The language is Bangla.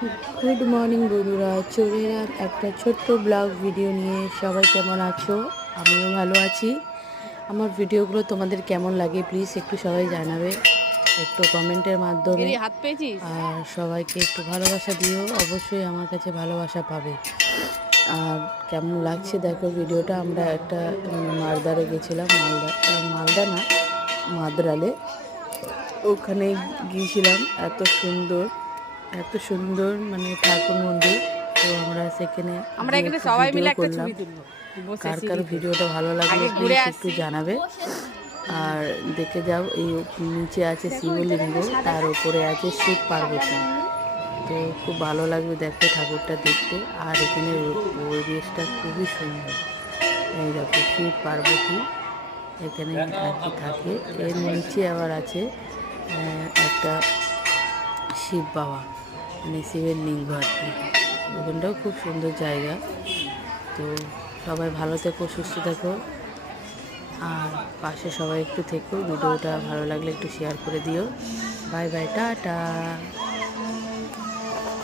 গুড মর্নিং বন্ধুরা। চলে এলাম একটা ছোট্ট ব্লগ ভিডিও নিয়ে সবাই কেমন আছো? আমিও ভালো আছি। আমার ভিডিওগুলো তোমাদের কেমন লাগে প্লিজ একটু সবাই জানাবে একটু কমেন্টের মাধ্যমে। আর সবাইকে একটু ভালোবাসা দিও অবশ্যই আমার কাছে ভালোবাসা পাবে। আর কেমন লাগছে দেখো ভিডিওটা আমরা একটা মালদারে গেছিলাম মালদা মালদা না মাদ্রালে। ওখানে গিয়েছিলাম এত সুন্দর। এত সুন্দর মানে ঠাকুর মন্দির তো আমরা সেখানে আমরা এখানে সবাই মিলে একটা। ছবি তুলবো। কার কার। ভিডিওটা ভালো লাগলে আগে একটু জানাবে। আর দেখে যাও এই নিচে আছে শিবলিঙ্গ তার উপরে আছে শিব পার্বতী। তো খুব ভালো লাগবে দেখতে ঠাকুরটা দেখতে। আর এখানে পরিবেশটা খুবই সুন্দর। এই দেখো শিব পার্বতী এখানে আর কি থাকে। এর নিচে আবার আছে একটা শিব বাবা। মানে শিবের লিঙ্গ আর কি। ওখানটাও খুব সুন্দর জায়গা। তো সবাই ভালো থেকো, সুস্থ থেকো। আর পাশে সবাই একটু থেকো, ভিডিওটা ভালো লাগলে একটু শেয়ার করে দিও। Bye bye tata.